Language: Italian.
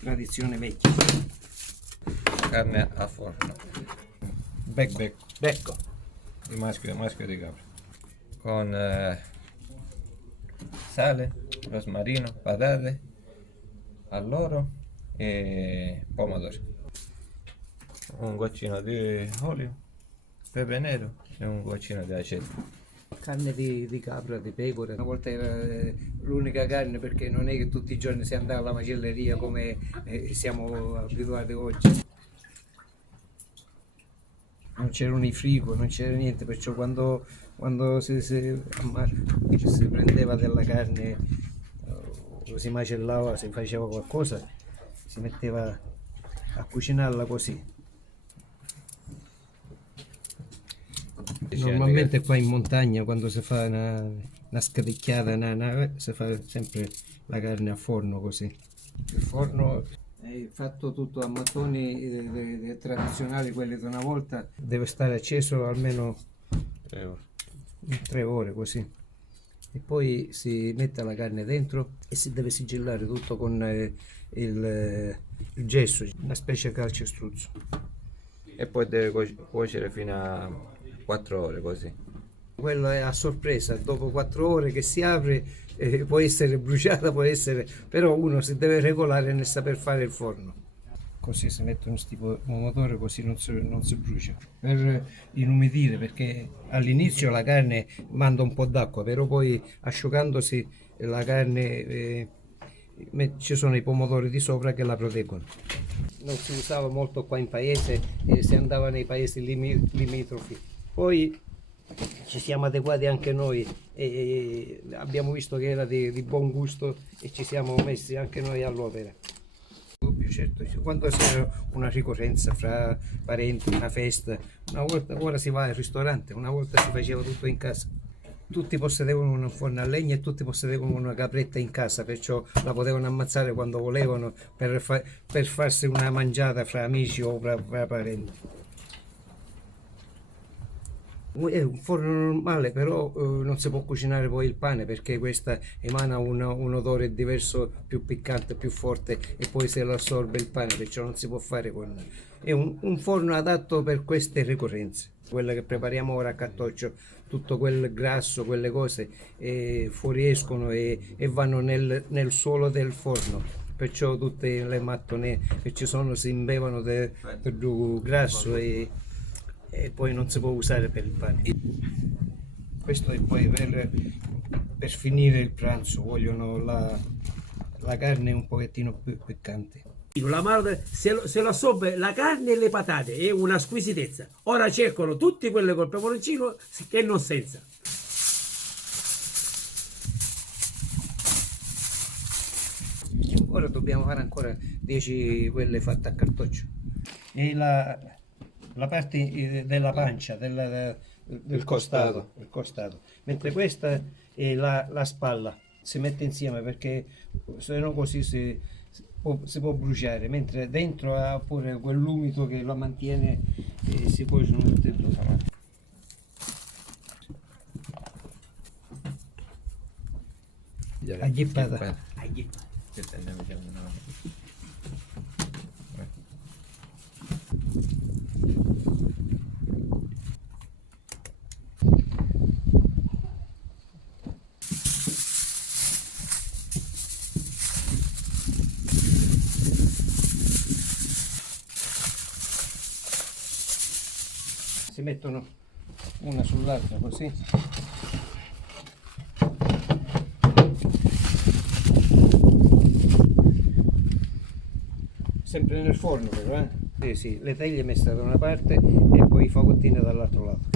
tradizione vecchia. Carne a forno. Becco. Di maschio di capra. Con sale, rosmarino, patate, alloro e pomodori. Un goccino di olio, pepe nero e un goccino di aceto. Carne di capra, di pecora. Una volta era l'unica carne perché non è che tutti i giorni si andava alla macelleria come siamo abituati oggi. Non c'erano i frigo, non c'era niente, perciò quando si prendeva della carne o si macellava, si faceva qualcosa, si metteva a cucinarla così. Normalmente qua in montagna quando si fa una scadicchiata, si fa sempre la carne a forno così. Il forno è fatto tutto a mattoni tradizionali, quelli di una volta. Deve stare acceso almeno 3 ore così. E poi si mette la carne dentro e si deve sigillare tutto con il gesso, una specie di calcestruzzo. E poi deve cuocere fino a 4 ore così. Quello è a sorpresa, dopo 4 ore che si apre può essere bruciata, può essere, però uno si deve regolare nel saper fare il forno. Così si mette uno tipo di motore così non si brucia. Per inumidire, perché all'inizio la carne manda un po' d'acqua, però poi asciugandosi la carne ci sono i pomodori di sopra che la proteggono. Non si usava molto qua in paese, si andava nei paesi limitrofi. Poi ci siamo adeguati anche noi e abbiamo visto che era di buon gusto e ci siamo messi anche noi all'opera. Certo, quando c'è una ricorrenza fra parenti, una festa, una volta, ora si va al ristorante, una volta si faceva tutto in casa. Tutti possedevano un forno a legna e tutti possedevano una capretta in casa, perciò la potevano ammazzare quando volevano per farsi una mangiata fra amici o fra parenti. È un forno normale, però non si può cucinare poi il pane perché questa emana un odore diverso, più piccante, più forte e poi se lo assorbe il pane, perciò non si può fare con... È un forno adatto per queste ricorrenze. Quelle che prepariamo ora a Cattoccio, tutto quel grasso, quelle cose fuoriescono e vanno nel suolo del forno. Perciò tutte le mattone che ci sono si imbevano del grasso e poi non si può usare per il pane. Questo è poi per finire il pranzo, vogliono la carne un pochettino più piccante. La madre se lo assorbe la carne e le patate, è una squisitezza. Ora cercano tutti quelle col peperoncino che non senza. Ora dobbiamo fare ancora 10 quelle fatte a cartoccio. E la parte della pancia, del costato, il costato, mentre questa è la spalla, si mette insieme perché se no così si può bruciare, mentre dentro ha pure quell'umido che la mantiene e si cuociono tutte e due. Aggippata. Si mettono una sull'altra così. Sempre nel forno però, Sì, le teglie messe da una parte e poi i fagottini dall'altro lato.